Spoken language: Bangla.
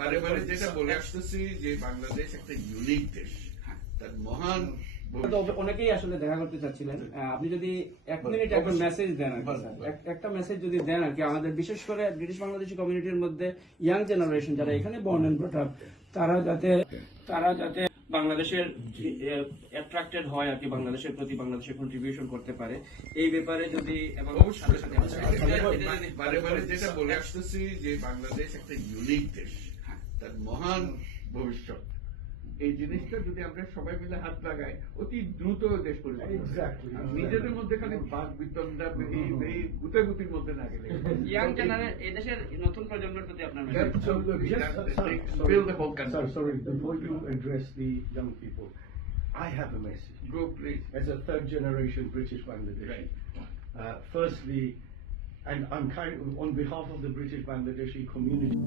বারে বারে যেটা বলে আসতেছি যে বাংলাদেশ একটা ইউনিক দেশ, তার মহান অনেকেই আসলে দেখা করতে চাচ্ছিলেন। আপনি যদি 1 মিনিট একটা মেসেজ দেন আর কি, একটা মেসেজ যদি দেন আর কি, আমাদের বিশেষ করে ব্রিটিশ বাংলাদেশি কমিউনিটির মধ্যে ইয়াং জেনারেশন যারা এখানে বর্ন এন্ড ব্রট আপ, তারা যাতে বাংলাদেশের অ্যাট্রাক্টেড হয় আর কি, বাংলাদেশের প্রতি বাংলাদেশের কন্ট্রিবিউশন করতে পারে এই ব্যাপারে যদি, এবং বারে বারে যেটা বলে আসতেছি যে বাংলাদেশ একটা ইউনিক দেশ, তার মহান ভবিষ্যৎ, এই জিনিসটা যদি আমরা সবাই মিলে হাত লাগাই অতি দ্রুত দেশ পরিবর্তন, নিজেদের মধ্যে খালি বাক বিতণ্ডা এই গুতাগুতির মধ্যে না গেলে ইয়াং জেনারেশন, এই দেশের নতুন প্রজন্মের প্রতি আপনার build the whole country. Sorry, before you address the young people, I have a message. Go please. As a third generation British Bangladeshi, Right. Firstly, and I'm on behalf of the British Bangladeshi community.